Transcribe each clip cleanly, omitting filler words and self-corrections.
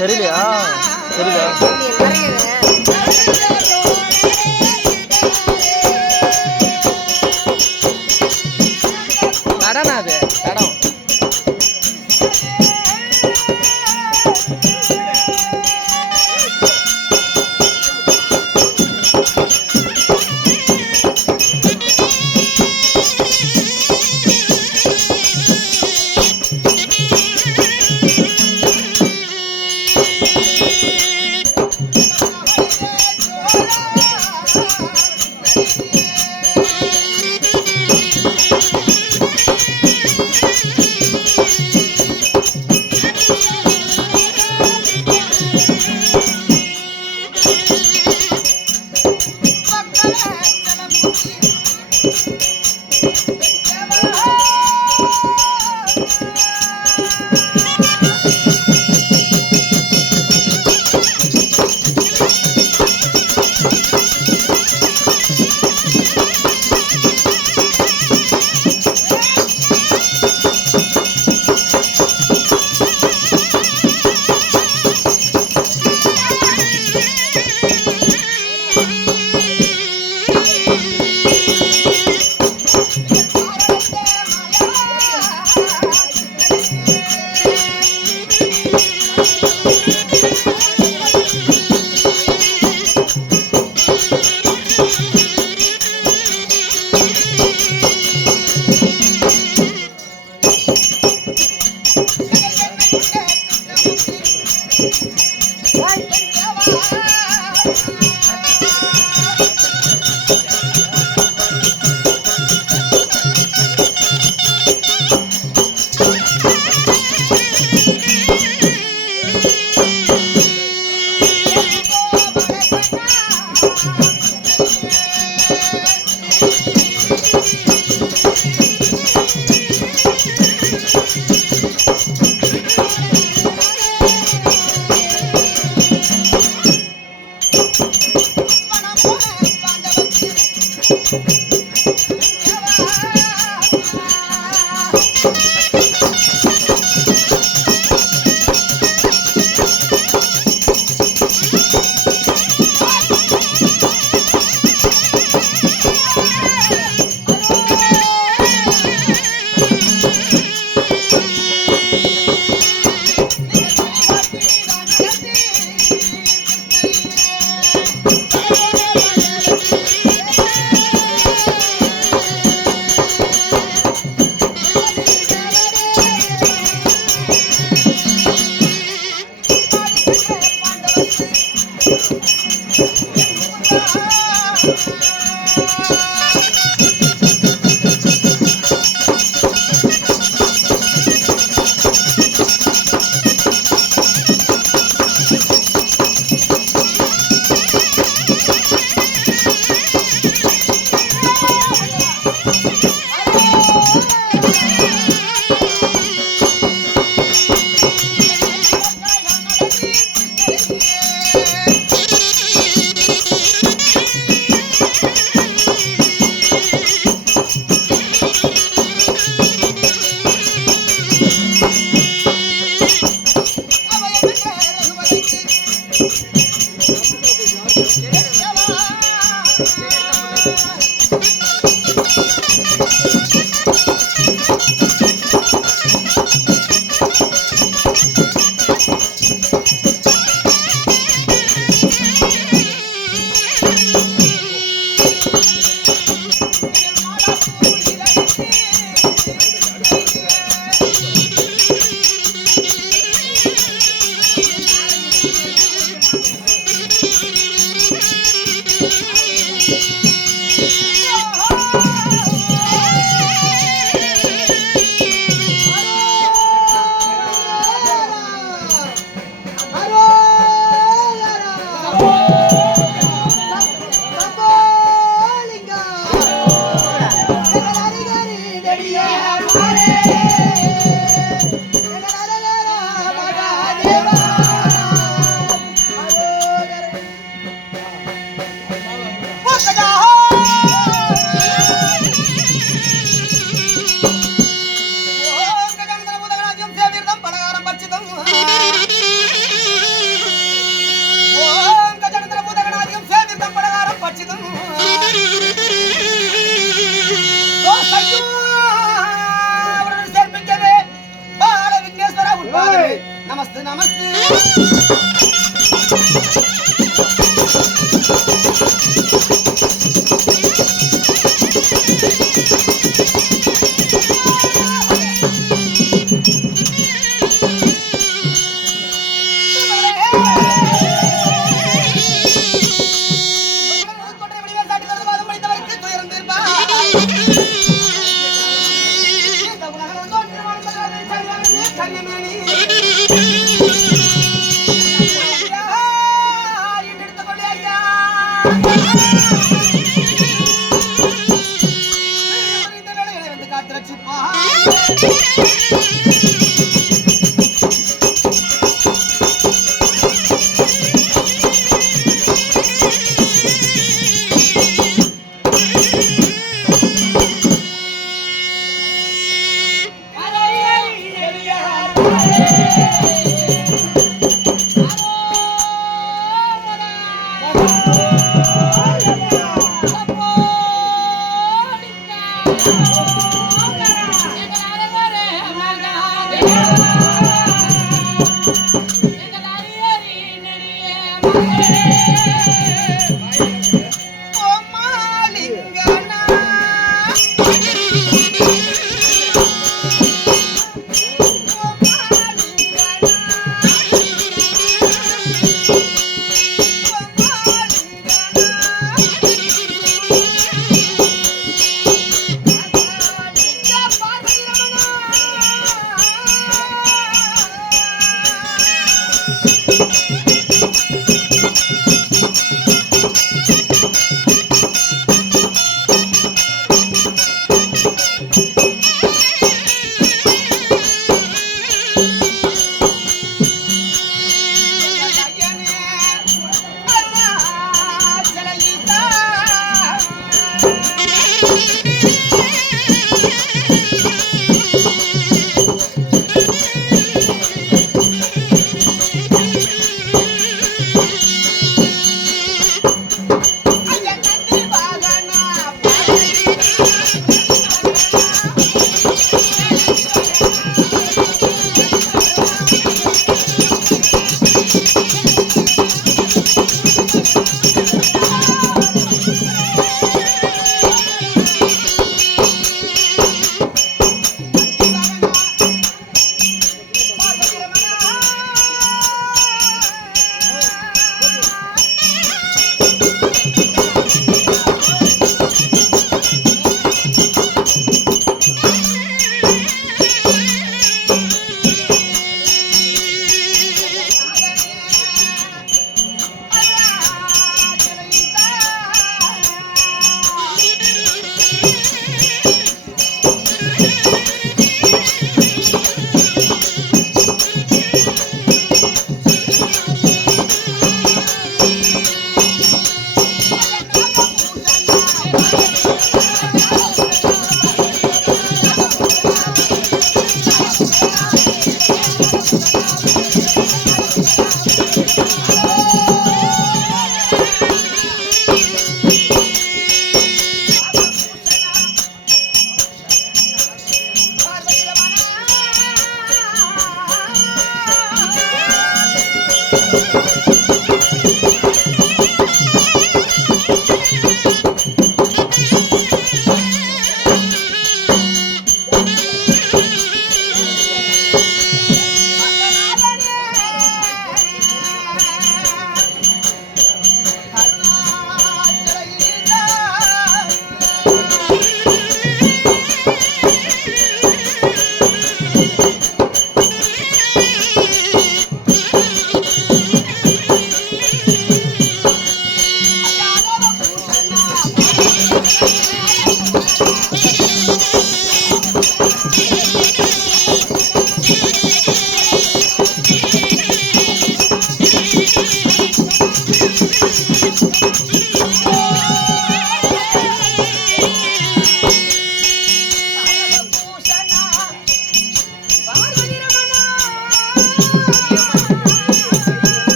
தெரியலையா? தெரியல. கடனா அது கடம்.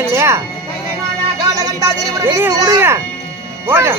இல்லையா வெளியே விடுங்க போட்டோம்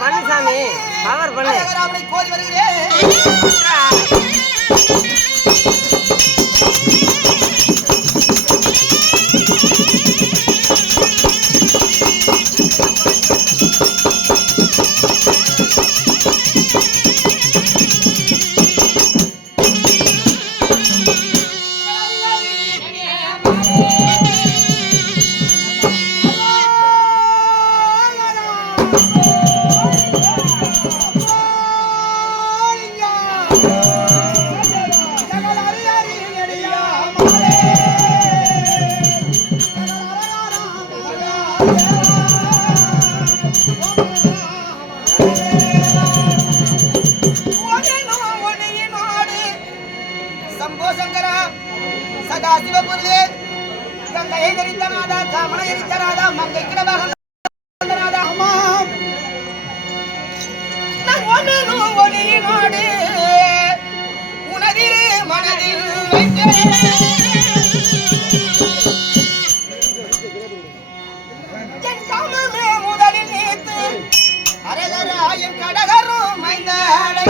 பண்ணு பவர் பண்ணு கோரி வருகிறேன் சதாசிவபுரிலே கங்கையை தரித்தநாதா காமனை எரித்தநாதா மங்கை கிடவாக ஒளியினோடு உனதிரு மனதில் என் காமமே முதலில் நீத்து அரகராயும் கடகரும் மைந்தாடை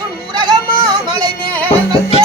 உன் உரகமா மலை மேல் வந்து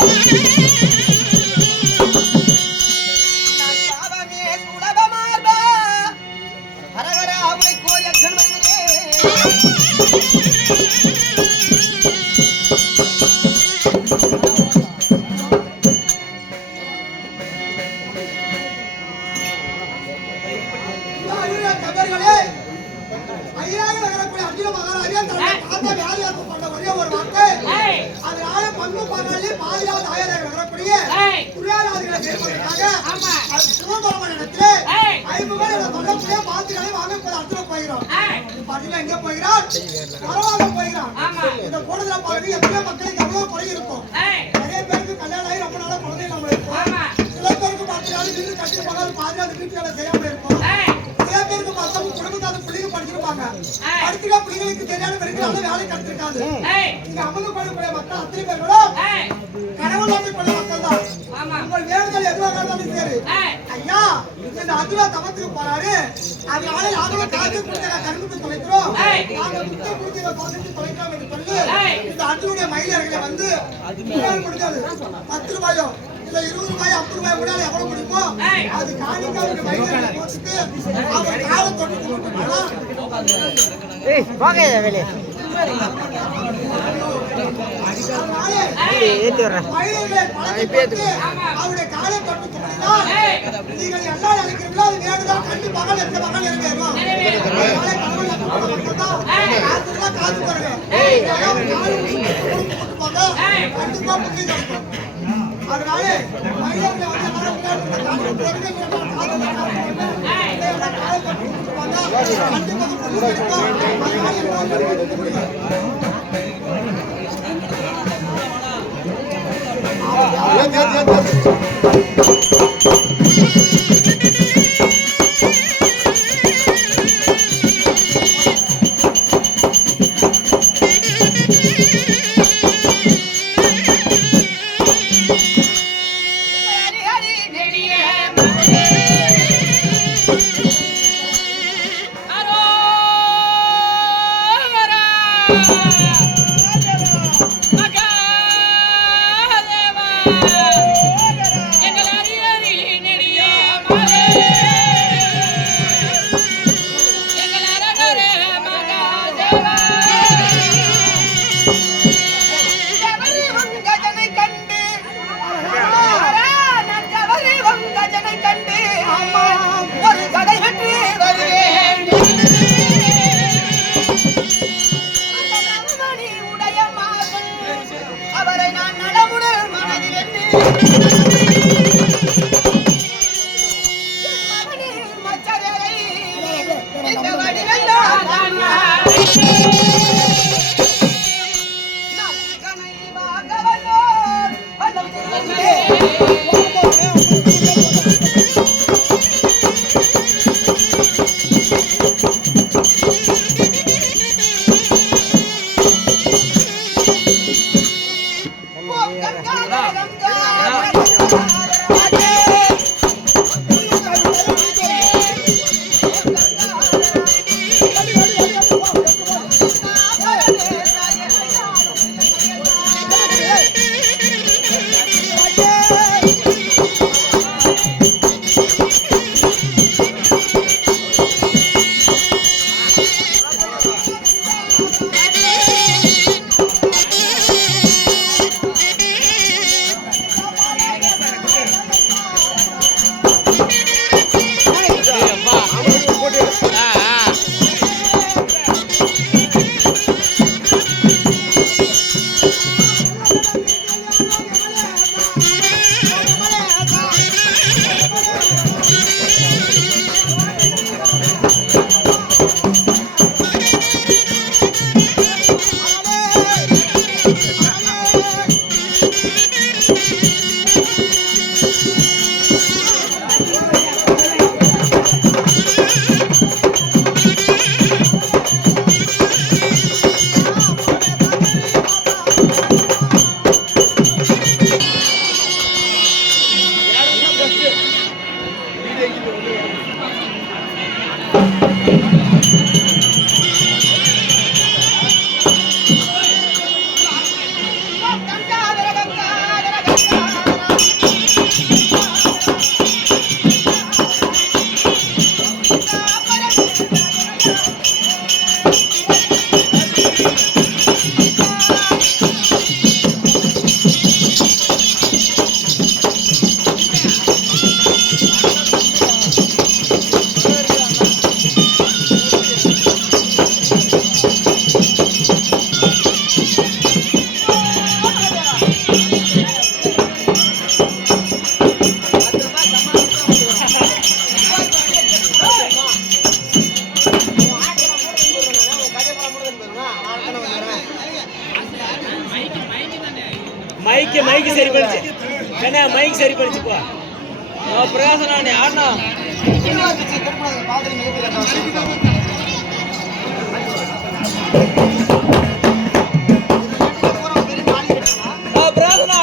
பிள்ளைகளுக்கு தெரியாத வேலை கிடைச்சிருக்காது. இங்க அமர்ந்து கொள்ளக்கூடிய மக்கள் அத்தனை பேர்களும் கடவுள் நம்பிக்கொள்ள மக்கள் தான். உங்கள் வேண்டுதல் எதுவாக இருந்தாலும் சரி, ஐயா இந்த அர்ஜுனா தவத்துக்கு போறாரு, அதனால நாங்களும் காசு கொடுத்த கரும்புக்கு தொலைக்கிறோம், நாங்கள் முத்த கொடுத்த பசங்க தொலைக்கிறோம் என்று சொல்லி இந்த அர்ஜுனுடைய மயிலர்களை வந்து முடிஞ்சது 10 ரூபாயோ இல்ல 20 ரூபாய் 50 ரூபாய் கூட எவ்வளவு முடியுமோ அது காணிக்காவுக்கு மயிலர்களை போட்டுட்டு அவர் காலை தொட்டு கொடுக்கணும். மனிதர்களை பழக்கப்பட்டு அவருடைய காலை தொட்டு கும்பிட்டால் நீங்கள் எல்லாம் நினைக்கிறீங்களோ அது வேண்டுதான் கண்டிப்பாக எந்த மகன் நிறைவேறும். காசு பாருங்க கண்டிப்பா புத்தி கிடைக்கும். அதனால மனிதர்களை வந்து மைக்கு சரி பண்ணிச்சு என்ன மைக் சரி பண்ணிச்சு போ பிரகாசனா நீ ஆடனா பிரகாசனா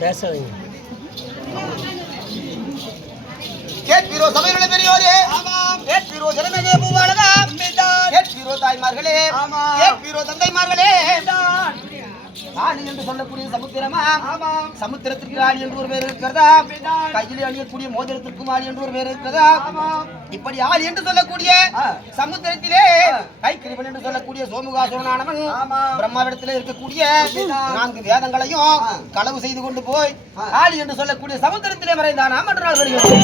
பேசாதீங்க. கேட்பீரோ சபையிலுள்ள பெரியோரே, கேட்பீரோ ஜனமே பூவாளரா, கேட்பீரோ தாய்மார்களே, கேட்பீரோ தந்தைமார்களே, ஆணி என்று சொல்லக்கூடிய சமுத்திரமா, சமுத்திரத்திற்கு ஆணி என்று ஒரு பேர் இருக்கிறதா, கையில் அணியக்கூடிய மோதிரத்திற்கும் ஆணி என்று ஒரு பேர் இருக்கிறதா, இப்படி ஆணி என்று சொல்லக்கூடிய சமுத்திரத்திலே கைக்கிரிவன் என்று சொல்லக்கூடிய சோமுகாசுரனானவன் பிரம்மாவிடத்திலே இருக்கக்கூடிய 4 வேதங்களையும் களவு செய்து கொண்டு போய் ஆணி என்று சொல்லக்கூடிய சமுத்திரத்திலே மறைந்தானா மற்ற நாள் வருகிறது.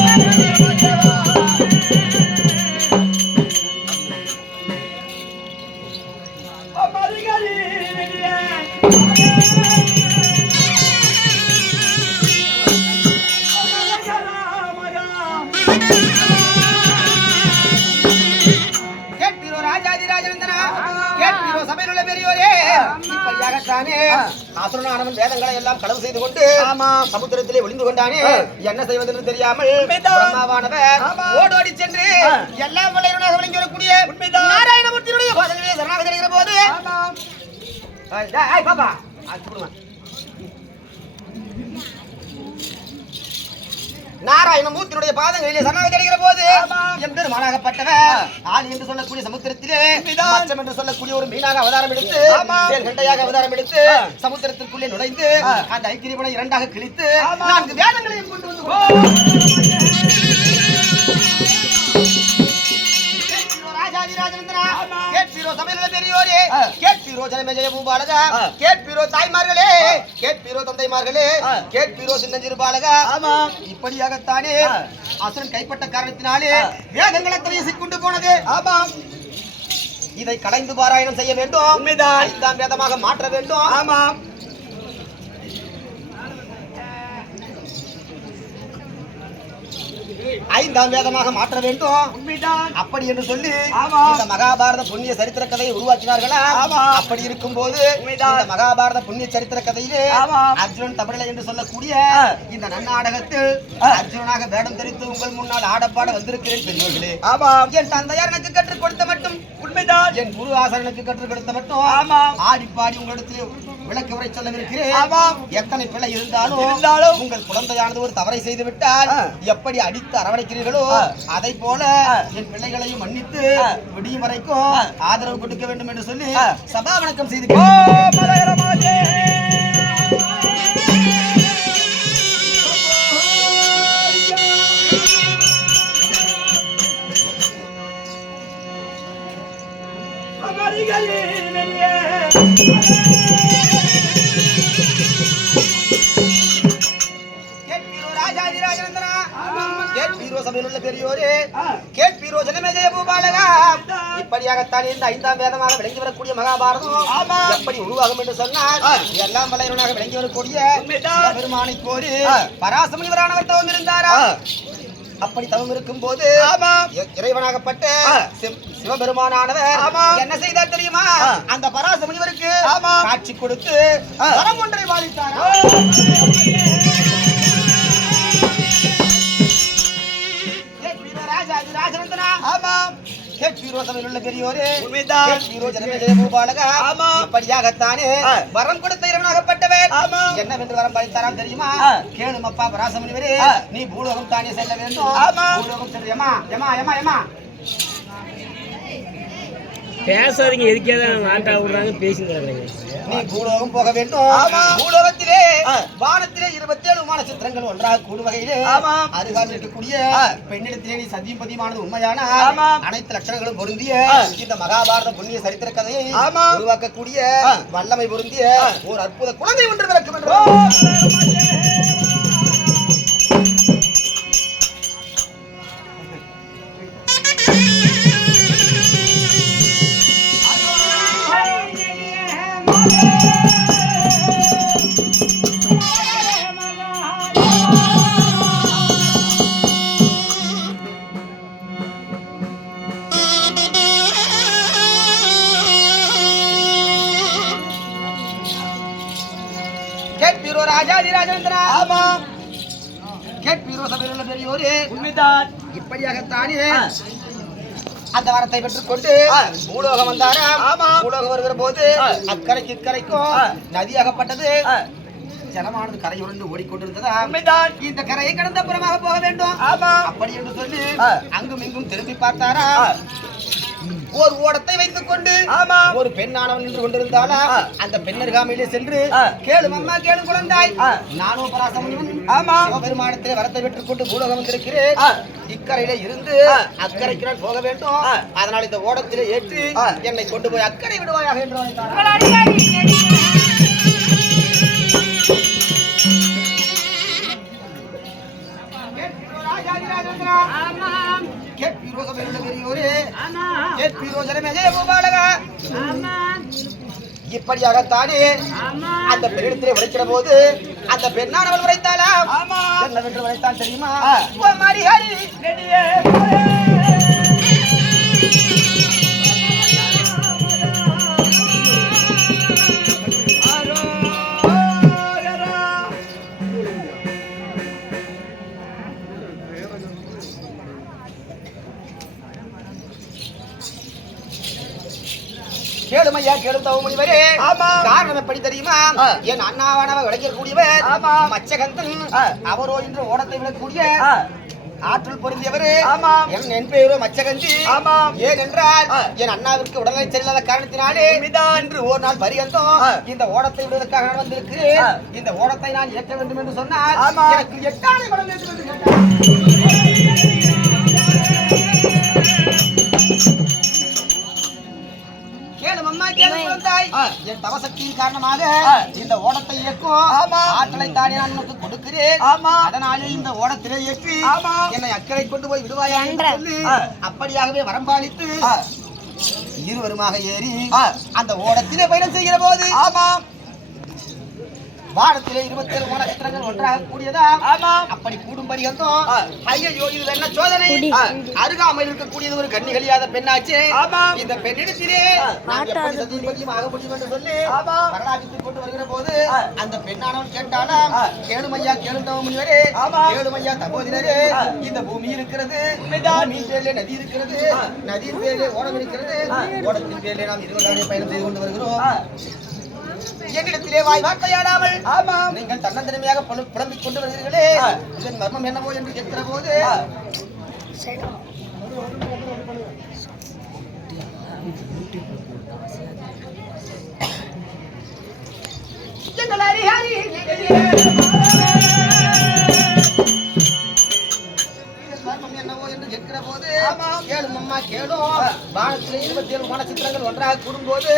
கேட்பீரோ ராஜாதிராஜனந்தனா, கேட்பீரோ சபையிலுள்ள பெரியோரே, இப்படியாகத்தானே அசுரனானவன் வேதங்களை எல்லாம் களவு செய்து கொண்டு சமுத்திரத்திலே ஒளிந்து கொண்டானே. என்ன செய்வதென்று தெரியாமல் பிரம்மாவானவர் ஓடோடி சென்று எல்லாம் வல்லையவனாக விளங்கி வரக்கூடிய நாராயணமூர்த்தியுடைய பாதங்களிலே சரணாகதி அடைகிற போது பாப்பா நாராயணமூர்த்தியுடைய பாதங்களிலே சரணாகதி அடைகிற போது எம்பெருமானாகப்பட்டவர் ஆள் என்று சொல்லக்கூடிய சமுத்திரத்திலே மச்சம் என்று சொல்லக்கூடிய ஒரு மீனாக அவதாரம் எடுத்து கண்டையாக அவதாரம் எடுத்து சமுத்திரத்திற்குள்ளே நுழைந்து அந்த ஐக்கிரியவனை இரண்டாக கிழித்து 4 வேதங்களையும் கொண்டு வந்து கேட்பீரோ சபையிலுள்ள பெரியோரே, கேட்பீரோ ஜனமேஜய பூபாலகா, கேட்பீரோ தாய்மார்களே, கேட்பீரோ தந்தைமார்களே, கேட்பீரோ சின்னஞ்சிறு பாலகா. இப்படியாகத்தானே அசுரன் கைப்பட்ட காரணத்தினாலே வேதங்கள் அத்தனை சிக்குண்டு போனது. இதை கலைந்து பாராயணம் செய்ய வேண்டும். 5ஆம் வேதமாக மாற்ற வேண்டும். ஐந்தாம் வேதமாக மாற்ற வேண்டும். அப்படி என்று சொல்லி இந்த மகாபாரத புண்ணிய சரித்திர கதையை உருவாக்கினார்களா? அப்படி இருக்கும் போது இந்த மகாபாரத புண்ணிய சரித்திர கதையிலே அர்ஜுனன் தமிழை என்று சொல்லக்கூடிய இந்த நன்னாடகத்தில் அர்ஜுனனாக வேடம் தெரித்து உங்கள் முன்னால் ஆடப்பாட வந்திருக்கிறேன் பெரியோர்களே. என் தந்தையார் எனக்கு கற்றுக் கொடுத்த மட்டும் உண்மைதான், என் குரு ஆசாரனுக்கு கற்றுக் கொடுத்த மட்டும் ஆடி பாடி உங்களிடத்தில் விளக்க உரை சொல்லவிருக்கிறேன். எத்தனை பிள்ளை இருந்தாலும் உங்கள் குழந்தையானது ஒரு தவறை செய்து விட்டால் எப்படி அடித்து அரவணைக்கிறீர்களோ அதை போல என் பிள்ளைகளையும் மன்னித்து விடியும் வரைக்கும் ஆதரவு கொடுக்க வேண்டும் என்று சொல்லி சபா வணக்கம் செய்து சபையிலுள்ள பெரியோரே, கேட்பீரோ ஜனமேஜய பூபாலகா. இப்படியாகத்தான் இந்த 5ஆம் வேதமாக விளங்கி வரக்கூடிய மகாபாரதம் எப்படி உருவாகும் என்று சொன்னால் எல்லாம் வல்லைவனாக விளங்கி வரக்கூடிய பெருமானை கோரி பராசமுனிவரானவர் தவம் இருந்தாரா? அப்படி தவம் இருக்கும் போது இறைவனாகப்பட்ட சிவபெருமானானவர் என்ன செய்தார் தெரியுமா? அந்த பராசமுனிவருக்கு காட்சி கொடுத்து வரம் ஒன்றை வாழித்தார். பெரியோரே, இப்படியாகத்தானே வரம் கொடுத்த இறைவனாகப்பட்டவர் என்னவென்று வரம் பழித்தாராம் தெரியுமா? கேளும் அப்பா பராசமுனிவரே, நீ பூலோகம் தானே செல்ல வேண்டும். பூலோகம் சென்று யமா யமா யமா யமா பேசாதீங்க, எதுக்கேதான் ஆட்டா விடுறாங்க பேசுகிறாங்க. நீ பூலோகம் போக வேண்டும். பூலோகத்திலே வானத்திலே 27 விமான சித்திரங்கள் ஒன்றாக கூடும் வகையிலே அருகாமல் இருக்கக்கூடிய பெண்ணிடத்திலே நீ சத்தியம் பதியமானது உண்மையான அனைத்து லட்சணங்களும் பொருந்திய இந்த மகாபாரத புண்ணிய சரித்திர கதையை உருவாக்கக்கூடிய வல்லமை பொருந்திய ஒரு அற்புத குழந்தை ஒன்று பிறக்கும் என்று இப்படியாகத்தானே அந்த வரத்தை பெற்றுக் கொண்டு பூலோகம் வந்தாராம். பூலோகம் வருகிற போது அக்கறைக்கு இக்கரைக்கும் நதியாகப்பட்டது ஜலமானது கரை உருண்டு ஓடிக்கொண்டிருந்ததா? இந்த கரையை கடந்த புறமாக போக வேண்டும். அப்படி என்று சொல்லி அங்கும் இங்கும் திரும்பி பார்த்தாரா? ஒரு ஓடத்தை வைத்துக் கொண்டு ஒரு பெண்ணானவன் நின்று கொண்டிருந்தாளா? அந்த பெண்ணருகாமையிலே சென்று கேளும் அம்மா, கேளும் குழந்தாய், நானும் பராசமுனிவன் பெருமானத்திலே வரத்தை பெற்றுக் கொண்டு பூலோகம் வந்திருக்கிறேன். இக்கரையிலே இருந்து அக்கறைக்கு நான் போக வேண்டும். அதனால் இந்த ஓடத்திலே ஏற்றி என்னை கொண்டு போய் அக்கறை விடுவாயாக என்று இப்படியாகத்தானே அந்த பெண்ணிடத்திலே உரைக்கிற போது அந்த பெண்ணானவள் உரைத்தாளா? என்னவென்று உரைத்தாள் தெரியுமா? கேளுமை ஐயா கேளு தவமுனிவரே. காரணம் எப்படி தெரியுமா? என் அண்ணாவானவர் விளைக்கக்கூடியவர் மச்சகந்தன். அவரோ இன்று ஓடத்தை விடக்கூடிய ஆற்றல் பொருந்தியவர். என் பெயரோ மச்சகந்தி. ஏனென்றால் என் அண்ணாவிற்கு உடல்நிலை சரியில்லாத காரணத்தினாலே இன்று ஒரு நாள் பரியந்தம் இந்த ஓடத்தை விடுவதற்காக நான் வந்திருக்கிறேன். இந்த ஓடத்தை நான் ஏற்க வேண்டும் என்று சொன்னால் எனக்கு 8 ஆணை வழங்க வேண்டும் என்று கேட்டார். என் தவசக்தியின் காரணமாக இந்த ஓடத்தை இயக்கும் ஆற்றலை தானே நான் உனக்கு கொடுக்கிறேன். அதனாலே இந்த ஓடத்திலே ஏற்றி என்னை அக்கறை கொண்டு போய் விடுவாயா என்று சொல்லி அப்படியாகவே வரம்பாளித்து இருவருமாக ஏறி அந்த ஓடத்திலே பயணம் செய்கிற போது வானத்திலே 27 நட்சத்திரங்கள் ஒன்றாக கூடியதா? அப்படி கூடும் பரியந்தம் ஐயோ இது என்ன சோதனை! அருகாமையில் இருக்கக்கூடியது ஒரு கண்ணிகளியாத பெண்ணாச்சு. இந்த பெண்ணிடத்திலே நான் எப்படி சத்தியபதியும் ஆக முடியும் என்று சொல்லி வரலாற்றில் கொண்டு வருகிற போது அந்த பெண்ணானவன் கேட்டாலும் கேளுமையா கேளுந்தவமுனிவரே, கேளுமையா தபோதினரே, இந்த பூமி இருக்கிறது, பூமியின் பேரிலே நதி இருக்கிறது, நதியின் பேரிலே ஓடம் இருக்கிறது, ஓடத்தின் பேரிலே நாம் இருவராக பயணம் செய்து கொண்டு வருகிறோம். என்னிடத்திலே வாய் வார்த்தையாடாமல் நீங்கள் தன்னந்தனிமையாக புலம்பிக் கொண்டு வருகிறீர்களே, இதன் மர்மம் என்னவோ என்று கேட்கிற போது கேளும் அம்மா கேளும். வானத்திலே 27 நட்சத்திரங்கள் ஒன்றாக கூடும்போது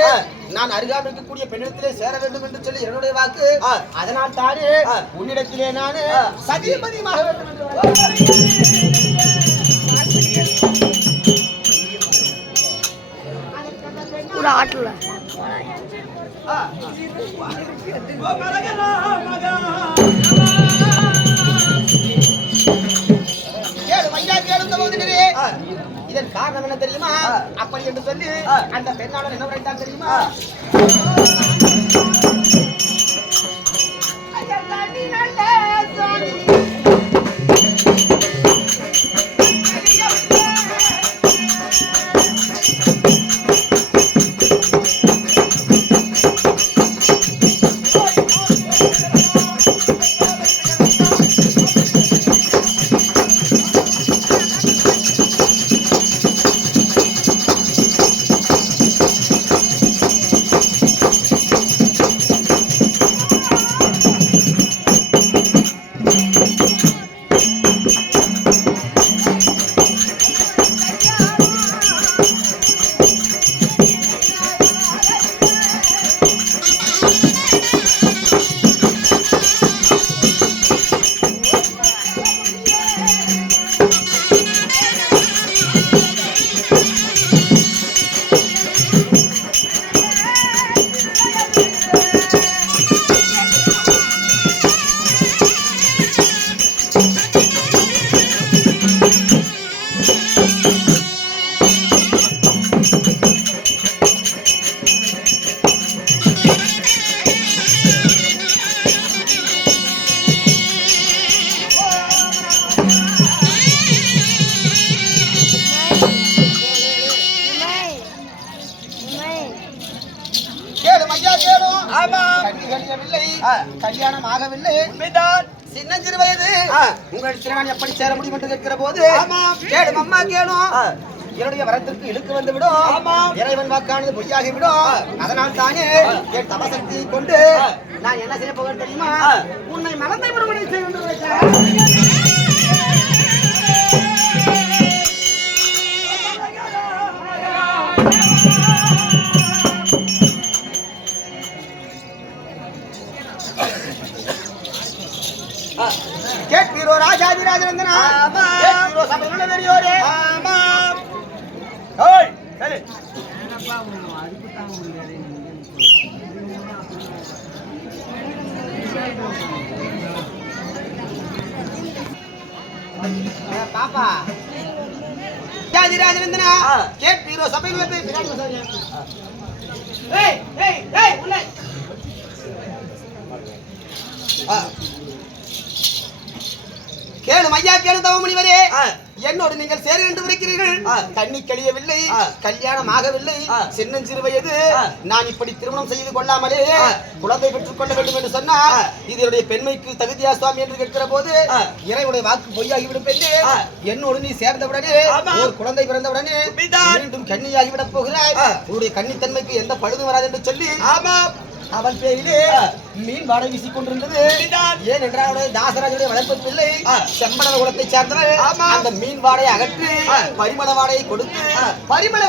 நான் அருகாமல் இருக்கக்கூடிய பெண்ணிடத்திலே சேர வேண்டும் என்று சொல்லி என்னுடைய வாக்கு. அதனால் தானே உன்னிடத்திலே நான் சதிபதியமாக வேண்டும் என்று ஒரு ஆட்டுல இதன் காரணம் என்ன தெரியுமா? அப்படி என்று சொல்லி அந்த பெண்ணாளர் என்ன உரைத்தான் தெரியுமா? கல்யாணம் ஆகவில்லை. சின்னஞ்சிறு வயது உங்கள் திருமணம் எப்படி சேர முடியும் என்று கேட்கிற போது கேளும் அம்மா கேளும். என்னுடைய வரத்திற்கு இழுக்கு வந்து விடும், இறைவன் வாக்கானது பொய்யாகி விடும். அதனால் தானே என் தவசக்தியை கொண்டு நான் என்ன செய்ய போகிறேன் தெரியுமா? உன்னை மலர்ந்தை மறுமணி செய்ய கேட்பீரோ ராஜாதிராஜனந்தனா? கேட்பீரோ சபையிலுள்ள பெரியோரே? ஓய் சரி பாப்பா ராஜாதிராஜனந்தனா கேட்பீரோ சபையிலுள்ள பெரியோரே? ஏய் ஏய் ஏய் உள்ள கேளும் ஐயா கேளும் தவமுனிவரே, என்னோடு நீங்கள் சேர என்று இருக்கிறீர்கள். கண்ணி கழியவில்லை, கல்யாணம் ஆகவில்லை, சின்னஞ்சிறு வயது. நான் இப்படி திருமணம் செய்து கொள்ளாமலே குழந்தை பெற்றுக் கொள்ள வேண்டும் என்று சொன்னால் இது என்னுடைய பெண்மைக்கு தகுதியா சுவாமி என்று கேட்கிற போது இறைவனுடைய வாக்கு பொய்யாகிவிடும் பெண்ணே. என்னோடு நீ சேர்ந்தவுடனே ஒரு குழந்தை பிறந்தவுடனே மீண்டும் கன்னியாகிவிடப் போகிறாய். உன்னுடைய கன்னித்தன்மைக்கு எந்த பழுது வராது என்று சொல்லி அவன் பேரிலே மீன் வாடகை வீசிக் கொண்டிருந்தது. ஏனென்றால் அவருடைய தாசராஜனுடைய வளர்ப்பு பிள்ளை செம்பட குலத்தை சார்ந்தவர். அந்த மீன் வாடகை அகற்றி பரிமள வாடகை கொடுத்து பரிமள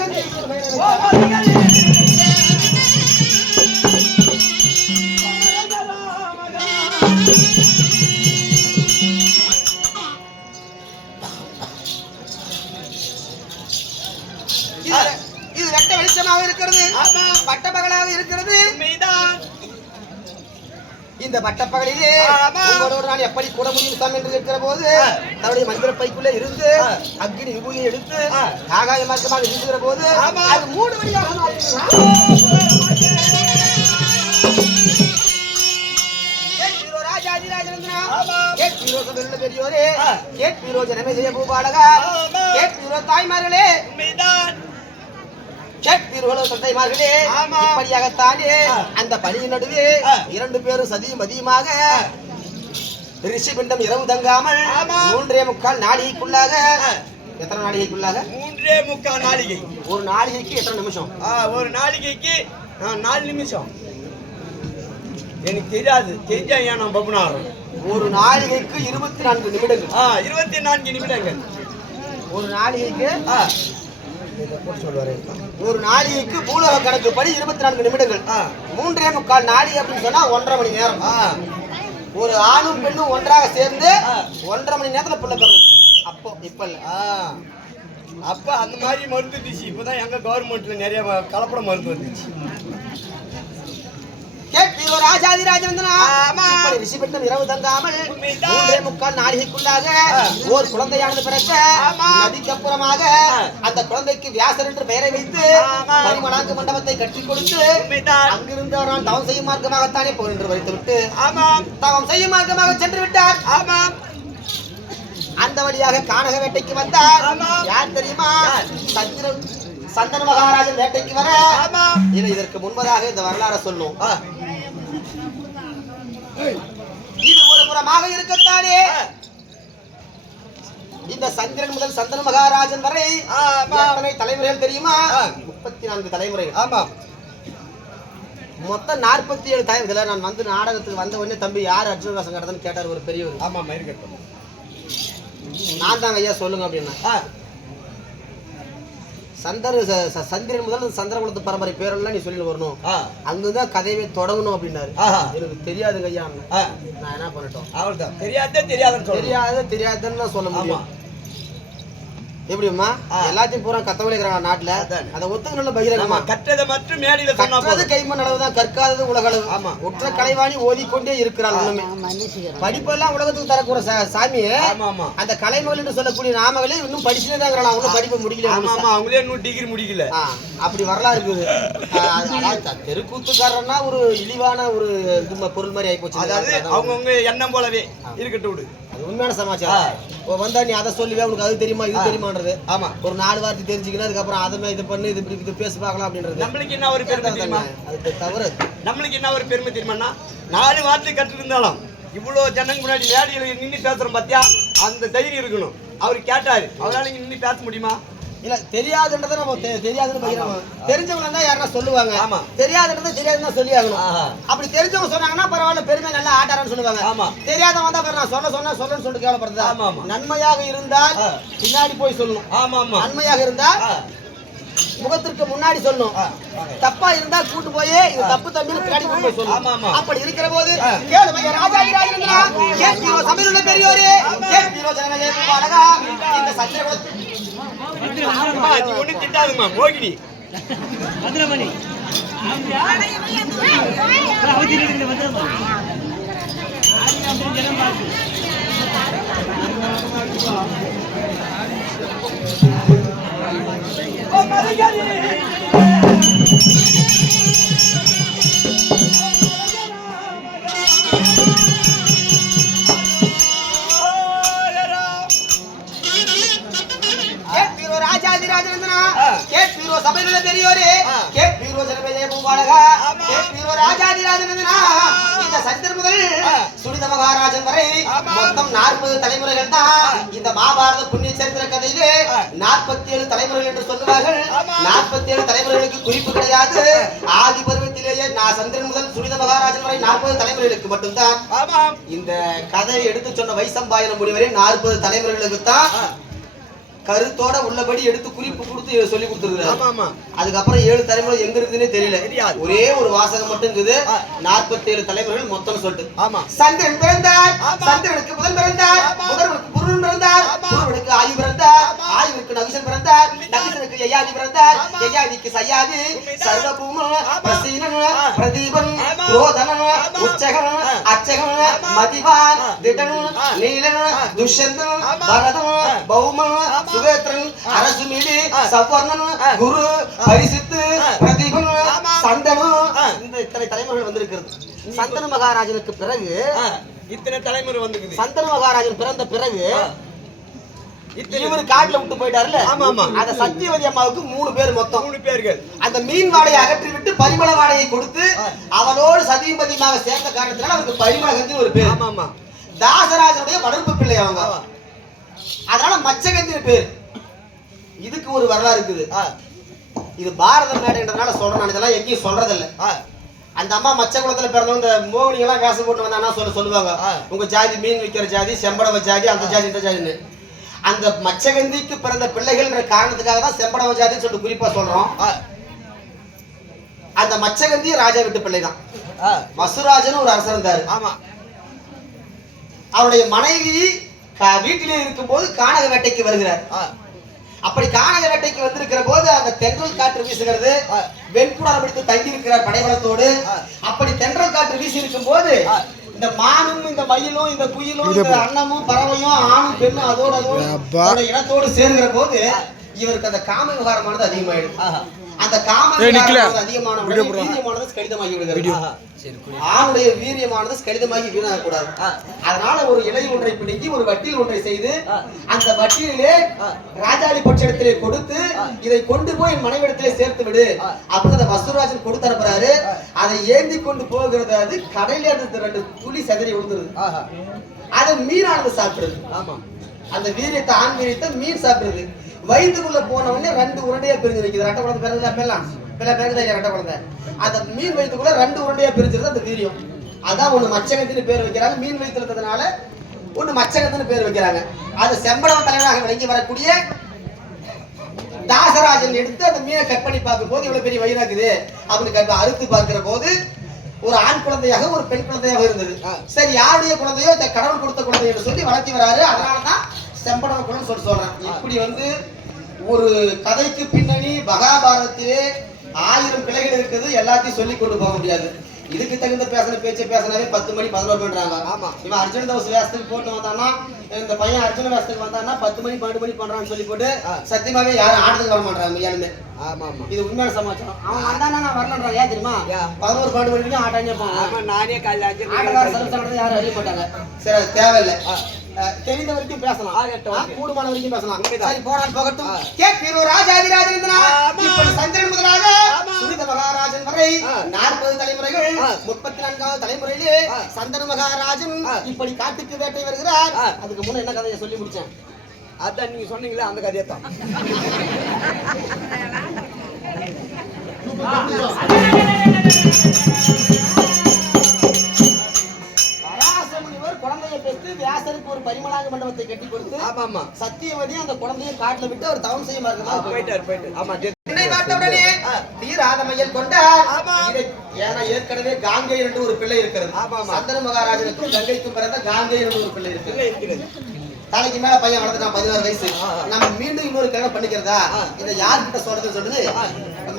இது ரெட்ட வெளிச்சமாக இருக்கிறது, பட்டப்பகலாக இருக்கிறது. இந்த பட்டப்பகலிலே உங்களோடு நான் எப்படி கூட முடியும் சாமி என்று கேட்கிற போது தன்னுடைய மந்திர பைக்குள்ளே இருந்து அக்னி விபூதியை எடுத்து ஆகாய மார்க்கமாக வீசுகிற போது அது 3 வழியாக பெரியோரே கேட்பீரோ ஜனமே ஜெய பூபாலகா, கேட்பீரோ தாய்மார்களே, தந்தைமார்களே, இப்படியாகத்தானே அந்த பணியின் நடுவே 2 பேரும் சதியும் மதியமாக ரிஷிபிண்டம் இரவு தங்காமல் 3.25 நாளிகைக்குள்ளாக. எத்தனை நாளிகைக்குள்ளாக? 3.25 நாளிகை. ஒரு நாளிகைக்கு எத்தனை நிமிஷம்? ஒரு நாளிகைக்கு 4 நிமிஷம். எனக்கு தெரியாது, தெரிஞ்சா ஏன் நான் பப்புனாரு. ஒரு நாளிகைக்கு 24 நிமிடங்கள். 24 நிமிடங்கள். ஒரு நாளிகைக்கு ஒரு நாளிகைக்கு பூலோக கணக்குப்படி 24 நிமிடங்கள். 3.25 நாளிகை அப்படின்னு சொன்னா 1.5 மணி நேரம். ஒரு ஆணும் பெண்ணும் ஒன்றாக சேர்ந்து 1.5 மணி நேரத்துல பிள்ளை பிறகு. அப்போ இப்ப இல்ல, அப்ப அந்த மாதிரி மருந்து இருந்துச்சு. இப்பதான் எங்க கவர்மெண்ட்ல நிறைய கலப்பட மருந்து வந்துச்சு. கேட்பீரோ ராஜாதி ராஜேந்திரா, ரிஷிபெட்டம் இரவு தங்காமல் 3.25 நாளிகைக்குள்ளாக ஒரு குழந்தையானது பிறக்க நதிக்கப்புறமாக அந்த குழந்தைக்கு வியாசர் என்று பெயரை வைத்து பரிமளாங்கு மண்டபத்தை கட்டி கொடுத்து அங்கிருந்து நான் தவம் செய்யும் மார்க்கமாகத்தானே போய் என்று வைத்து விட்டு தவம் செய்யும் மார்க்கமாக சென்று விட்டார். அந்த வழியாக கானக வேட்டைக்கு வந்தார். யார் தெரியுமா? சந்தன மகாராஜன் வேட்டைக்கு வர இதற்கு முன்பதாக இந்த வரலாறு சொல்லும். இது ஒரு புறமாக இருக்கத்தானே இந்த சந்திரன் முதல் சந்தன மகாராஜன் வரை எத்தனை தலைமுறைகள் தெரியுமா? 34 தலைமுறைகள். ஆமா, மொத்தம் 47 தலைமுறை. இதுல நான் வந்து நாடகத்துக்கு வந்த உடனே தம்பி யார் அர்ஜுனதாசன் கடத்தன்னு கேட்டார் ஒரு பெரியவர். ஆமா, மயிர் கட்டம். நான் தாங்க ஐயா சொல்லுங்க அப்படின்னா சந்திரன் முதல் சந்திரகுலத்து பரம்பரை பேரெல்லாம் நீ சொல்லி வரணும், அங்குதான் கதையவே தொடங்கணும் அப்படின்னாரு. எனக்கு தெரியாதுங்க ஐயா. நான் என்ன பண்ணட்டும்? அவர்தான் தெரியாதுன்னு சொல்ல முடியும். எப்படிமா எல்லாத்தையும் பூரா கத்தவழிக்கிறாங்க நாட்டுல. அதை ஒத்துக்கணும் பகிரங்கமா. கற்றதை மட்டும் மேடையில கற்றது கைமண் அளவுதான், கற்காதது உலகளவு. ஆமா, உற்ற கலைவாணி ஓதிக்கொண்டே இருக்கிறாள். படிப்பெல்லாம் உலகத்துக்கு தரக்கூட சாமியே. அந்த கலைமகள் என்று சொல்லக்கூடிய நாமகளே இன்னும் படிச்சுட்டே தான் இருக்கிறாங்க. அவங்களும் படிப்பு முடிக்கல. அவங்களே இன்னும் டிகிரி முடிக்கல. அப்படி வரலாறு இருக்குது. தெருக்கூத்துக்காரன்னா ஒரு இழிவான ஒரு பொருள் மாதிரி ஆகி போச்சு. அதாவது அவங்கவுங்க எண்ணம் போலவே இருக்கட்டும் விடு. உண்மையான சமாச்சாரம். வந்தா நீ அதை சொல்லுவே, உனக்கு அது தெரியுமா இது தெரியுமான்றது. ஆமா, ஒரு 4 வார்த்தை தெரிஞ்சுக்கணும். அதுக்கப்புறம் அதை இது பண்ணு, இது இப்படி பேசி பார்க்கலாம் அப்படின்றது. நம்மளுக்கு என்ன ஒரு பெருமை தெரியுமா? அது தவறு. நம்மளுக்கு என்ன ஒரு பெருமை தெரியுமாண்ணா? 4 வார்த்தை கற்று இருந்தாலும் இவ்வளவு ஜனங்க முன்னாடி மேடையில நின்று பேசுறோம் பாத்தியா, அந்த தைரியம் இருக்கணும். அவரு கேட்டாரு, அவரால் இங்க நின்று பேச முடியுமா? இல்ல, தெரியாதுன்றதை நம்ம தெரியாதுன்னு பகிரணும். தெரிஞ்சவங்க தான் யாருன்னா சொல்லுவாங்க. ஆமா, தெரியாதுன்றதை தெரியாதுன்னு சொல்லி ஆகணும். அப்படி தெரிஞ்சவங்க சொன்னாங்கன்னா பரவாயில்ல, பெருமை நல்லா ஆட்டாரான்னு சொல்லுவாங்க. ஆமா, தெரியாதவங்க தான் நான் சொல்லணும்னு சொல்லிட்டு கேவலப்படுறது. ஆமா, நன்மையாக இருந்தால் பின்னாடி போய் சொல்லணும். ஆமா, நன்மையாக இருந்தால் முகத்திற்கு முன்னாடி சொல்லணும். தப்பா இருந்தா கூட்டு போய் இது தப்பு தம்பி பின்னாடி போய் சொல்லணும். அப்படி இருக்கிற போது சபையிலுள்ள பெரியோரே, இந்த சந்திரகுலத்து ஒண்ணு திட்டாதுமா மோகினி மதுரமணி மொத்தம் 40 தலைமுறைகள் தான் இந்த மகாபாரத புண்ணிய சரித்திர கதையிலே 47 தலைமுறைகள் என்று சொல்லுவார்கள். 47 தலைமுறைகளுக்கு குறிப்பு கிடையாது. ஆதி பருவத்திலேயே நான் சந்திரன் முதல் சுனித மகாராஜன் வரை 40 தலைமுறைகளுக்கு மட்டும்தான். இந்த கதையை எடுத்து சொன்ன வைசம்பாயன முனிவரே 40 தலைமுறைகளுக்கு தான் கருத்தோட உள்ளபடி எடுத்து குறிப்பு கொடுத்து சொல்லி கொடுத்துருக்காரு. அதுக்கப்புறம் 7 தலைமுறை எங்க இருக்குதுன்னே தெரியல. ஒரே ஒரு வாசகம் மட்டும் இருக்குது. 47 தலைமுறைகள் மொத்தம் சொல்லிட்டு. சந்திரன் பிறந்தார், சந்திரனுக்கு புதன் பிறந்தார், புதனுக்கு புருடன் பிறந்தார், புருடனுக்கு ஆயு பிறந்தார், ஆயுவுக்கு நகுசன் பிறந்தார், நகுசனுக்கு யயாதி பிறந்தார், யயாதிக்கு சயாதி, சர்வபூம, பிரசீனன், பிரதீபன், குரோதனன், உச்சகன், அச்சகன், மதிவான், திடன், நீலன், துஷ்யந்தன், பரதன், பௌமன், சுவேத்ரன், அரசுமிலி, சவர்ணன், குரு, பரிசித்து, பிரதீபன், சந்தனன், இந்த இத்தனை தலைமுறைகள் வந்திருக்கிறது. சந்தன மகாராஜனுக்கு பிறகு இத்தனை தலைமுறை வந்துருக்குது. சந்தன மகாராஜன் பிறந்த பிறகு இவரு காட்டுல விட்டு போயிட்டாருல. அந்த சத்தியவதி அம்மாவுக்கு 3 பேர் மொத்தம். 3 பேர்கள். அந்த மீன் வாடையை அகற்றி விட்டு பரிமள வாடையை கொடுத்து அவளோடு சதியும்பதியமாக சேர்ந்த காரணத்தினால அவருக்கு பரிமளகந்தி ஒரு பேர். தாசராஜனுடைய வளர்ப்பு பிள்ளை அவங்க. அதனால மச்சகந்தின் பேர். இதுக்கு ஒரு வரலாறு இருக்குது. இது பாரத மேடைன்றதுனால சொல்றேன். இதெல்லாம் எங்கேயும் சொல்றதில்ல. அந்த அம்மா மச்ச குளத்துல பிறந்தவங்க இந்த மோகினி எல்லாம் வேஷம் போட்டு வந்தாங்கன்னா சொல்லுவாங்க, உங்க ஜாதி மீன் விற்கிற ஜாதி, செம்படவ ஜாதி, அந்த ஜாதி இந்த ஜாதின்னு. அந்த மச்சகந்திக்கு பிறந்த பிள்ளைகள்ன்ற காரணத்துக்காக தான் செம்படவ ஜாதின்னு சொல்லிட்டு குறிப்பா சொல்றோம். அந்த மச்சகந்தி ராஜா வீட்டு பிள்ளை தான். வசுராஜன் ஒரு அரசர் இருந்தாரு. அவருடைய மனைவி வீட்டிலே இருக்கும் போது கானக வேட்டைக்கு வருகிறார். அப்படி கானக வேட்டைக்கு வந்திருக்கிற போது அந்த தென்றல் காற்று வீசுகிறது. வெண்குடாரம் எடுத்து தங்கி இருக்கிறார் படைபலத்தோடு. அப்படி தென்றல் காற்று வீசி இருக்கும் போது இந்த மானும் இந்த மயிலும் இந்த குயிலும் இந்த அன்னமும் பறவையும் ஆணும் பெண்ணும் அதோட இனத்தோடு சேருகிற போது இவருக்கு அந்த காம விவகாரமானது அதிகமாயிடுது. அந்த காம விவகாரமானது அதிகமான வீரியமானது ஸ்கலிதமாகி விடுகிறது. ஆணுடைய வீரியமானது ஸ்கலிதமாகி வீணாக கூடாது. அதனால ஒரு இலை ஒன்றை பிடுங்கி ஒரு வட்டில் ஒன்றை செய்து அந்த வட்டிலே ராஜாளி பட்சத்திலே கொடுத்து இதை கொண்டு போய் என் மனைவிடத்திலே சேர்த்து விடு அப்படின்னு அந்த வசுராஜன் கொடுத்து அனுப்புறாரு. அதை ஏந்தி கொண்டு போகிறது. அது கடையில இருந்து 2 துளி சதறி விழுந்துருது. அதை மீனானது சாப்பிடுறது. அந்த வீரியத்தை ஆண் வீரியத்தை மீன் சாப்பிடுறது. வயிற்றுக்குள்ள போன உடனே 2 உருண்டையா பிரிஞ்சு நிற்குது. ரெட்டை குழந்தை பிறகு பிறகுதான் ரெட்டை குழந்தை. அந்த மீன் வயிற்றுக்குள்ள 2 உருண்டையா பிரிஞ்சிருது அந்த வீரியம். அதான் ஒண்ணு மச்சகத்தின்னு பேர் வைக்கிறாங்க. மீன் வயிற்றுல இருக்கிறதுனால ஒண்ணு மச்சகத்தின்னு பேர் வைக்கிறாங்க. அது செம்படவ தலைவராக விளங்கி வரக்கூடிய தாசராஜன் எடுத்து அந்த மீனை கட் பண்ணி பார்க்கும் போது இவ்வளவு பெரிய வயிறாக்குது அப்படின்னு அறுத்து பார்க்கிற போது ஒரு ஆண் குழந்தையாக ஒரு பெண் குழந்தையாக இருந்தது. சரி, யாருடைய குழந்தையோ கடவுள் கொடுத்த குழந்தை என்று சொல்லி வளர்த்தி வராரு. அதனாலதான் செம்படவ குழந்தை சொல்றேன். இப்படி ஒரு கதைக்கு பின்னணி மகாபாரதத்திலே 1000 கிளைகள் இருக்குது. எல்லாத்தையும் சொல்லி கொண்டு போக முடியாது. இதுக்கு தகுந்த பேச்சை பேசினாவே 10 மணி 11 பண்றாங்க. இவன் அர்ஜுன தவச வேஷத்துக்கு போட்டு வந்தான்னா, இந்த பையன் அர்ஜுன வேஷத்துக்கு வந்தான்னா 10 மணி 12 மணி பண்றான்னு சொல்லி போட்டு சத்தியமாவே யாரும் ஆட்டத்துக்கு வர மாட்டாங்க. யாருமே இது உண்மையான சமாச்சாரம். அவன் வந்தானா நான் வரலன்றான். ஏன் தெரியுமா? 11 12 மணிக்கு ஆட்டாங்க போவான். நானே காலையில் ஆட்டக்கார யாரும் அறிய மாட்டாங்க. சரி, அது தேவையில்லை. தெரிந்த வரைக்கும் பேசலாம், கூடுமான வரைக்கும் பேசலாம். சரி, போனால் போகட்டும். கேட்பீரோ ராஜாதிராஜன் இப்படி சந்திரன் முதலாக சுனித மகாராஜன் வரை 40 தலைமுறைகள். 34வது தலைமுறையிலே சந்தன மகாராஜன் இப்படி காட்டுக்கு வேட்டை வருகிறார். அதுக்கு முன்ன என்ன கதையை சொல்லி முடிச்சேன்? அதான் நீங்க சொன்னீங்களே அந்த கதையை தான். வியாசருக்கு ஒரு பரிமளாக மண்டபத்தை கட்டி கொடுத்து சத்தியவதி அந்த குழந்தையை காட்டுல விட்டு அவர் தவம் செய்ய போயிட்டாரு. தீராதமையில் கொண்டார். ஏற்கனவே காங்கை என்று ஒரு பிள்ளை இருக்கிறது. சந்தன மகாராஜனுக்கும் கங்கைக்கும் பிறந்த காங்கை என்று ஒரு பிள்ளை இருக்கிறது. தலைக்கு மேல பையன் வளர்த்துட்டான், 16 வயசு. நம்ம மீண்டும் இன்னொரு கல்யாணம் பண்ணிக்கிறதா? இதை யார்கிட்ட சொல்றது சொல்றது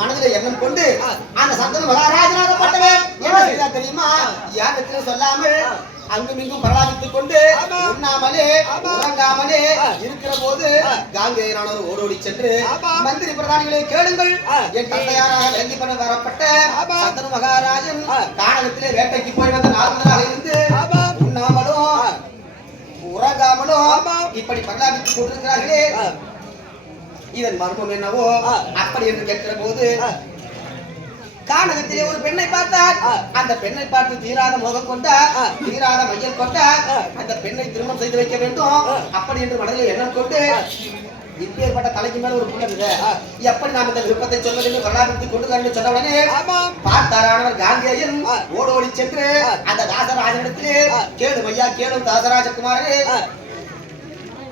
மனதில் எண்ணம் கொண்டு அந்த சந்தன மகாராஜனாகப்பட்டவன் என்ன செய்தா தெரியுமா? யாருக்கு சொல்லாமல் அங்கும் இங்கும் பிரலாபித்துக் கொண்டு உண்ணாமலே உறங்காமலே இருக்கிற போது காங்கேயனானவர் ஓடோடி சென்று மந்திரி பிரதானிகளை கேளுங்கள், என் தந்தையாராக விளங்கி பண்ண வரப்பட்ட சந்தன மகாராஜன் கானகத்திலே வேட்டைக்கு போய் வந்த 40 இருந்து உண்ணாமலும் உறங்காமலும் இப்படி பிரலாபித்துக் கொண்டிருக்கிறார்களே, இதன் மர்மம் என்னவோ அப்படி என்று கேட்கிற போது கானகத்திலே ஒரு பெண்ணை பார்த்தார். அந்த பெண்ணை பார்த்து தீராத மோகம் கொண்டார், தீராத மையம் கொண்டார். அந்த பெண்ணை திருமணம் செய்து வைக்க வேண்டும் அப்படி என்று மனதில் எண்ணம் கொண்டு இப்பேற்பட்ட தலைக்கு மேல ஒரு புள்ள இருக்குது, எப்படி நாம் இந்த விருப்பத்தை சொல்வது என்று கருணாபித்து கொண்டு என்று சொன்ன உடனே பார்த்தாரானவர் காந்தியன் ஓடோடி சென்று அந்த தாசராஜனிடத்திலே கேளு ஐயா கேளு தாசராஜகுமாரே,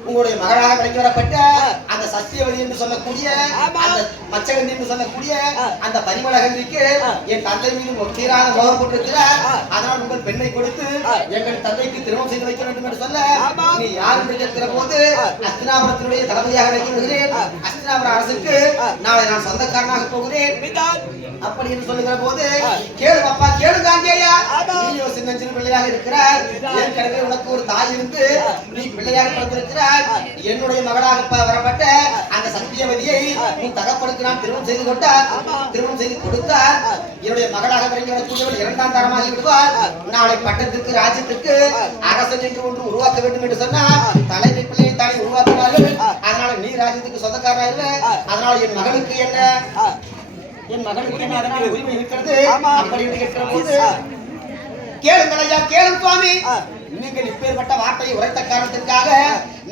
உங்களுடைய மகளாக கிடைக்க வரப்பட்ட அந்த சத்தியவதி என்று சொல்லக்கூடிய அந்த மச்சகந்தி என்று சொல்லக்கூடிய அந்த பரிமளகந்திக்கு என் தந்தை மீது தீராத மோகம் கொண்டிருக்கிறார். அதனால் உங்கள் பெண்ணை கொடுத்து எங்கள் தந்தைக்கு திருமணம் செய்து வைக்க வேண்டும் என்று சொல்ல நீ யார் என்று கேட்கிற போது அஸ்தினாபுரத்தினுடைய தளபதியாக வைக்கிறேன், அஸ்தினாபுர அரசுக்கு நாளை நான் சொந்தக்காரனாக போகிறேன் அப்படி என்று சொல்லுகிற போது கேளு அப்பா கேளு காந்தியா, நீ ஒரு சின்ன சின்ன பிள்ளையாக இருக்கிறார், ஏற்கனவே உனக்கு ஒரு தாய் இருந்து நீ பிள்ளையாக பிறந்திருக்கிறார். என்னுடைய மகளாக வரப்பட்ட அந்த சத்தியவதியை உன் தகப்பனுக்கு நான் திருமணம் செய்து கொண்டார், திருமணம் செய்து கொடுத்தார். என்னுடைய மகளாக விளங்கி வரக்கூடியவள் இரண்டாம் தரமாகி விடுவார். நாளை பட்டத்திற்கு ராஜ்யத்திற்கு அரசன் என்று ஒன்று உருவாக்க வேண்டும் என்று சொன்னால் தலைமை பிள்ளையை தானே உருவாக்குவார்கள். அதனால நீ ராஜ்யத்துக்கு சொந்தக்காரனாக, அதனால என் மகனுக்கு என்ன என் மகனுக்கு அதனால உரிமை இருக்கிறது அப்படி என்று கேட்கிற போது கேளுங்கள் ஐயா கேளும் சுவாமி, நீங்கள் இப்பேற்பட்ட வார்த்தையை உரைத்த காரணத்திற்காக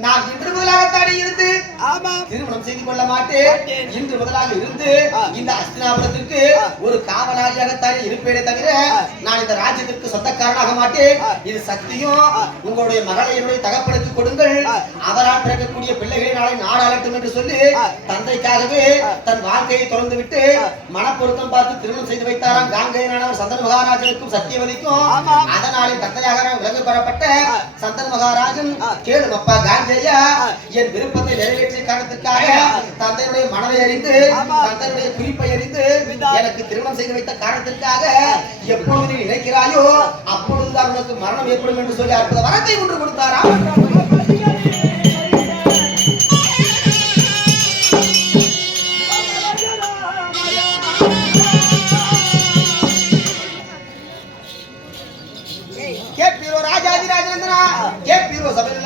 நான் இன்று முதலாகத்தானே இருந்து திருமணம் செய்து கொள்ள மாட்டேன். இன்று முதலாக இருந்து இந்த அஸ்தினாபுரத்திற்கு ஒரு காவலாளியாகத்தானே இருப்பேனே தவிர நான் இந்த ராஜ்யத்திற்கு சொந்தக்காரனாக மாட்டேன். இது சத்தியம். உங்களுடைய மகளை என்னுடைய தகப்பனுக்கு கொடுங்கள், அவரால் பிறக்கக்கூடிய பிள்ளைகளை நாளை நாடாளட்டும் என்று சொல்லி தந்தைக்காகவே தன் வாழ்க்கையை தொடர்ந்து விட்டு மனப்பொருத்தம் பார்த்து திருமணம் செய்து வைத்தாராம் காங்கேயனானவர் சந்தன் மகாராஜனுக்கும் சத்தியவதிக்கும். அதனாலே தந்தையாக விலங்கு பெறப்பட்ட சந்தன் மகாராஜன் கேளும் அப்பா காங்கேயா, என் விருப்பத்தை நிறைவேற்றிய காரணத்திற்காக தந்தையுடைய மனதை அறிந்து தந்தையுடைய குறிப்பை அறிந்து எனக்கு திருமணம் செய்து வைத்த காரணத்திற்காக எப்பொழுது நீ நினைக்கிறாயோ அப்பொழுதுதான் உனக்கு மரணம் ஏற்படும் என்று சொல்லி அற்புத வரத்தை ஒன்று கொடுத்தாராம்.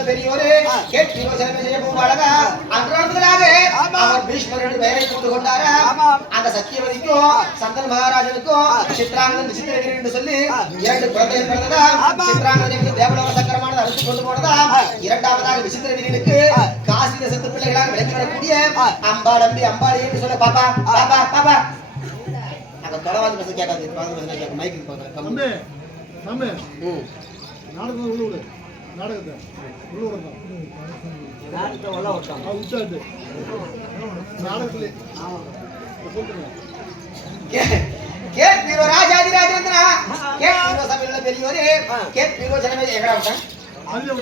பெரியோரே கேட்கிறோ செல்வ ஜெயபூபாலக அன்றாடத்திலாக அவர் பீஷ்மரின் பெயரை கொண்டு கொண்டாரா. அந்த சத்தியவதிக்கும் சந்தன் மகாராஜனுக்கும் சித்ராங்கன் விசித்திரகிரி என்று சொல்லி இரண்டு குழந்தைகள் பிறந்ததா. சித்ராங்கனுக்கு தேவலோக சக்கரமானது அறுத்து கொண்டு போனதா. இரண்டாவதாக விசித்திரகிரிக்கு காசி தேசத்து பிள்ளைகளாக விளங்கி வரக்கூடிய அம்பாளம்பி அம்பாளி என்று சொல்ல பாப்பா பாப்பா பாப்பா அந்த தொலைவாதி பசங்க கேட்காது மைக்கு நாடகத்தை ராஜாதி ராஜேந்திரா சபையில் பெரியோரே ஜனமே எங்கடா விட்டான்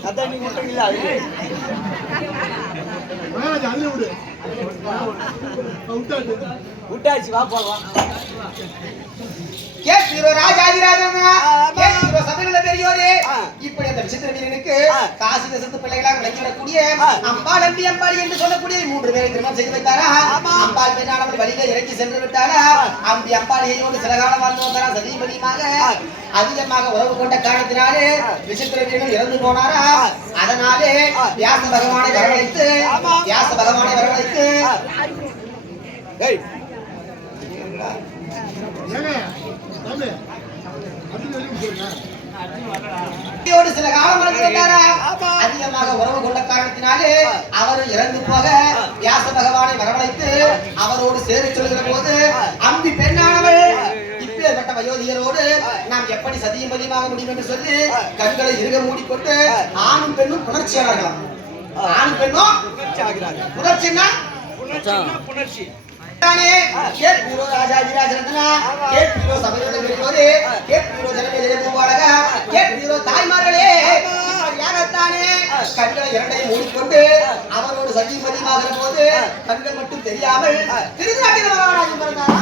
அதான் நீங்க இல்ல விட்டாச்சு வா போலாம். இப்படி அந்த விசித்திர வீரனுக்கு காசி தேசத்து பிள்ளைகளாக விளங்கக்கூடிய அம்பாள் அம்பி அம்பாளி என்று சொல்லக்கூடிய 3 பேரை திருமணம் செய்து வைத்தாரா. அம்பாள் பெண்ணானவள் வழியில இறக்கி சென்று விட்டாரா. அம்பி அம்பாளியோடு சில காலம் வாழ்ந்து வந்தாரா. சதிபதியாக அதிகமாக உறவு கொண்ட காரணத்தினாலே விசித்திர வீரன் இறந்து போனாரா. அதனாலே வியாச பகவானை வரவழைத்து சில காலம் அதிகமாக உறவு கொண்ட காரணத்தினாலே அவர் இறந்து போக வியாச பகவானை வரவழைத்து அவரோடு சேர சொல்கிற போது அம்பி பெண்ணானவள் இப்பேற்பட்ட வயோதிகரோடு நாம் எப்படி சதியும் பதியமாக முடியும் என்று சொல்லி கண்களை இறுக மூடிக்கொண்டு ஆணும் பெண்ணும் புணர்ச்சியாகலாம். ஆணும் பெண்ணும் புணர்ச்சின்னா புணர்ச்சி தாய்மார்களே கண்களை இரண்டையும் மூடிக்கொண்டு அவரோடு சஜீவதியமாகிற போது கண்கள் மட்டும் தெரியாமல் திருநாட்டில் மகாராஜன் பிறந்தாராம்.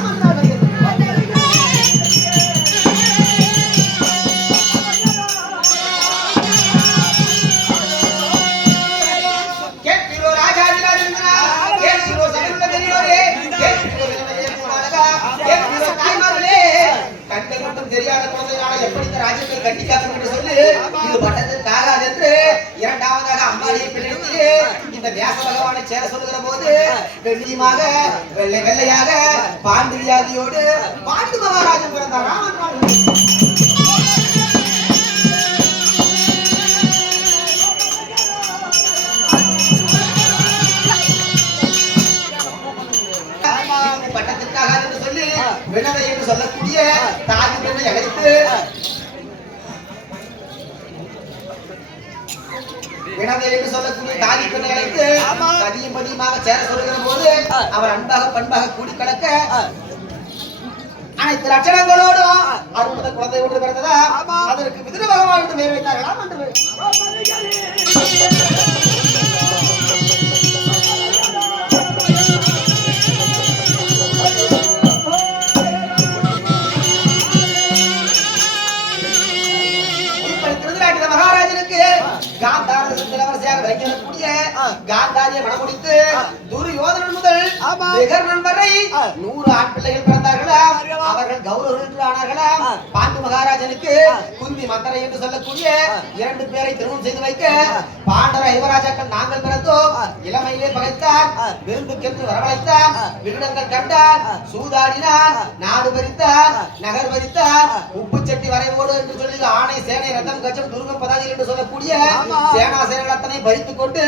கண்கள் மட்டும் தெரியாத குழந்தைகளால எப்படி இந்த ராஜ்யத்தை கட்டி காக்கும் என்று சொல்லி இது பட்டத்துக்கு ஆகாது என்று இரண்டாவதாக அம்பாளியை பிடித்து இந்த வியாச பகவானை சேர சொல்லுகிற போது வெள்ளியமாக வெள்ளை வெள்ளையாக பாண்டு வியாதியோடு பாண்டு மகாராஜன் பிறந்தார் ராமன் பட்டத்திற்காக என்று சொல்லி வினதை என்று சொல்லக்கூடிய தாதி பெண்ணை அழைத்து வினதை என்று சொல்லக்கூடிய தாதி பெண்ணை அழைத்து சதியும் பதியுமாக சேர சொல்லுகிற போது அவர் அன்பாக பண்பாக கூடி கலக்க அனைத்து லட்சணங்களோடும் அற்புத குழந்தை ஒன்று பிறந்ததா அதற்கு விதிர பகவான் என்று பெயர் வைத்தார்களாம் என்று மகாராஜனுக்கு காந்தார இளவரசியாக வைக்கக்கூடிய காந்தாரியை மணமுடித்து துரியோதனன் முதல் விகர்ணன் வரை 100 ஆண் பிள்ளைகள் பிறந்தார்களா அவர்கள் கௌரவர்கள் என்று ஆனார்களா பாண்டு மகாராஜனுக்கு குந்தி மந்தரை என்று சொல்லக்கூடிய 2 பேரை திருமணம் செய்து வைக்க பாண்டர யுவராஜாக்கள் நாங்கள் பிறந்தோம் இளமையிலே பகைத்தான் விருந்துக்கென்று வரவழைத்தான் விருடங்கள் கண்டான் சூதாடினான் நாடு பறித்தான் நகர் பறித்தான் உப்பு சட்டி வரைவோடு என்று சொல்லி ஆணை சேனை ரத்தம் கஜம் துருகம் பதாதி என்று சொல்லக்கூடிய சேனா சேனைகள் அத்தனை பறித்துக் கொண்டு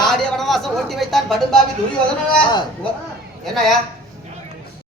காடிய வனவாசம் ஓட்டி வைத்தான் படும்பாவி துரியோதனன் என்னையா